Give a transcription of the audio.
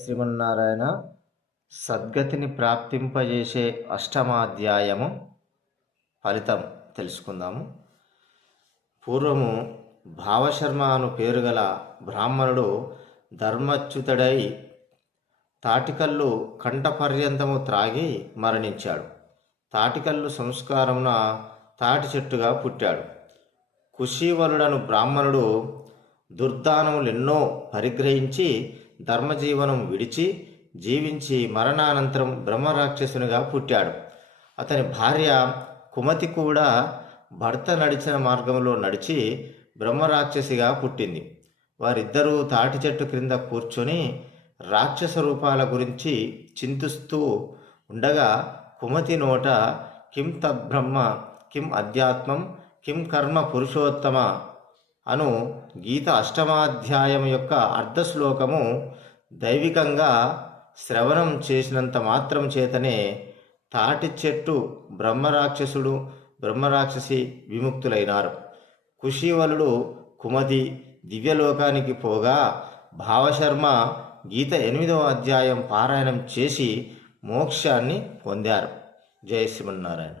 శ్రీమన్నారాయణ. సద్గతిని ప్రాప్తింపజేసే అష్టమాధ్యాయము ఫలితం తెలుసుకుందాము. పూర్వము భావశర్మ అను పేరుగల బ్రాహ్మణుడు ధర్మచ్యుతుడై తాటికల్లు కంఠపర్యంతము త్రాగి మరణించాడు. తాటికల్లు సంస్కారమున తాటి చెట్టుగా పుట్టాడు. కుశీవలుడను బ్రాహ్మణుడు దుర్దానములెన్నో పరిగ్రహించి ధర్మజీవనం విడిచి జీవించి మరణానంతరం బ్రహ్మరాక్షసునిగా పుట్టాడు. అతని భార్య కుమతి కూడా భర్త నడిచిన మార్గంలో నడిచి బ్రహ్మరాక్షసిగా పుట్టింది. వారిద్దరూ తాటి చెట్టు క్రింద కూర్చొని రాక్షస రూపాల గురించి చింతిస్తూ ఉండగా కుమతి నోట కిం తద్బ్రహ్మ కిం అధ్యాత్మం కిం కర్మ పురుషోత్తమ అను గీత అష్టమాధ్యాయం యొక్క అర్ధశ్లోకము దైవికంగా శ్రవణం చేసినంత మాత్రం చేతనే తాటి చెట్టు బ్రహ్మరాక్షసుడు బ్రహ్మరాక్షసి విముక్తులైనారు. కుశీవలుడు కుమతి దివ్యలోకానికి పోగా భావశర్మ గీత 8వ అధ్యాయం పారాయణం చేసి మోక్షాన్ని పొందారు. జయ శ్రీమన్నారాయణ.